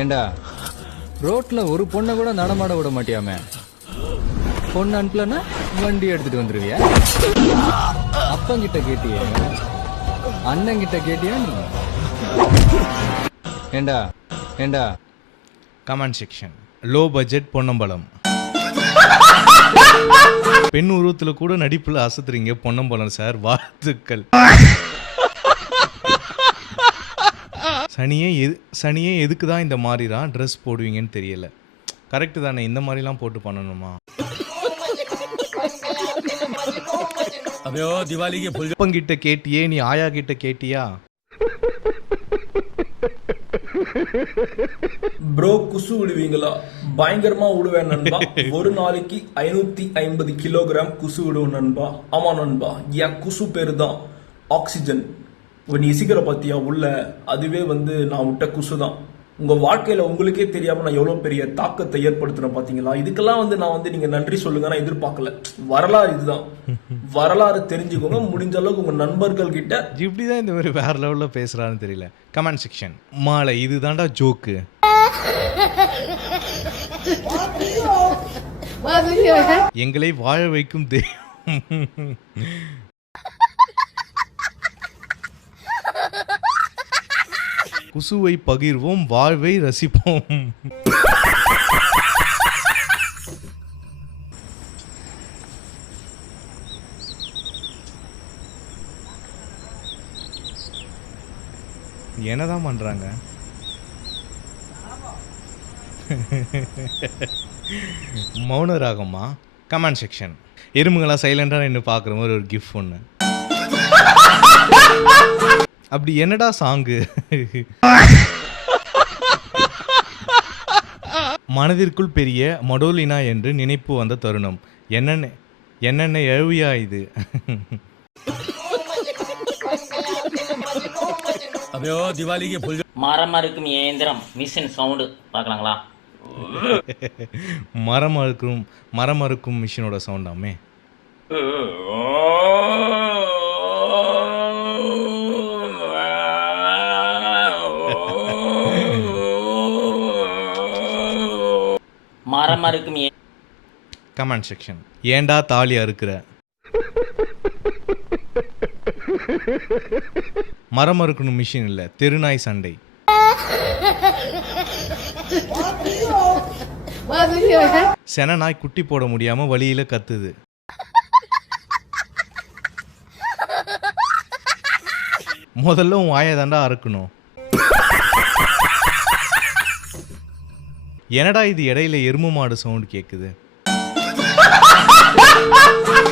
ஏண்டா ரோட்ல ஒரு பொண்ணை கூட நடமாட விட மாட்டியாமே. பொண்ணு அனுப்பலன்னா வண்டி எடுத்துட்டு வந்துருவியா? அப்பங்கிட்ட கேட்டியா? அண்ணங்கிட்ட கேட்டியா நீ? ஏண்டா ஏண்டா comment section. Low budget Ponnambalam. பெண் உருவத்துல கூட நடிப்புல அசத்துறீங்க பொன்னம்பலம் சார், வாழ்த்துக்கள். சனியே எதுக்கு தான் இந்த மாதிரிலாம் ட்ரெஸ் போடுவீங்கன்னு தெரியல. கரெக்டு தானே, இந்த மாதிரிலாம் போட்டு பண்ணணுமா? அப்பங்கிட்ட கேட்டியே, நீ ஆயா கிட்ட கேட்டியா? ப்ரோ குசு விடுவீங்களா? பயங்கரமா விடுவேன் நண்பா. ஒரு நாளைக்கு 550 கிலோகிராம் குசு விடுவேன் நண்பா. ஆமா நண்பா, என் குசு பேரு தான் ஆக்சிஜன். நீ இசிக்கிற பாத்தியா உள்ள, அதுவே நான் விட்ட குசு தான். உங்க வாழ்க்கையில உங்களுக்கே தெரியாம நான் எவ்வளவு பெரிய தாக்கத்தை ஏற்படுத்துறேன் பாத்தீங்களா? இதுக்கெல்லாம் நான் நீங்க நன்றி சொல்லுங்க, நான் எதிர்பார்க்கல. வரலாறு இதுதான். வரலாறு தெரிஞ்சுக்கோங்க. முடிஞ்ச அளவுக்கு உங்க நண்பர்கள் கிட்ட. இப்படிதான் இந்த மாதிரி வேற லெவல்ல பேசுறான்னு தெரியல. Comment section. மாலை இதுதான்டா ஜோக்கு. எங்களை வாழ வைக்கும் தெய்வம். குசுவை பகிர்வோம், வாழ்வை ரசிப்போம். என்னதான் பண்றாங்க? மௌன ராகமா? Comment section. எறும்புகளா சைலண்டா நின்று பாக்குற மாதிரி ஒரு கிஃப்ட் ஒன்று. அப்படி என்னடா சாங்கு? மனதிற்குள் பெரிய மடோலினா என்று நினைப்பு வந்த தருணம். என்னென்ன எழுவியா இது? மரம் அறுக்கும் இயந்திரம் மிஷின் சவுண்டு பார்க்கலாங்களா? மரம் அறுக்கும் மிஷினோட சவுண்டாமே. மரம் அறுக்கும். Comment section. ஏண்டா தாலி அறுக்கிற? மரம் அறுக்கணும் மிஷின் இல்ல, தெருநாய் சண்டை. சென நாய் குட்டி போட முடியாம வழியில கத்துது. முதல்ல உன் வாயை தாண்டா அறுக்கணும். என்னடா இது இடையில எருமை மாடு சவுண்ட் கேக்குது?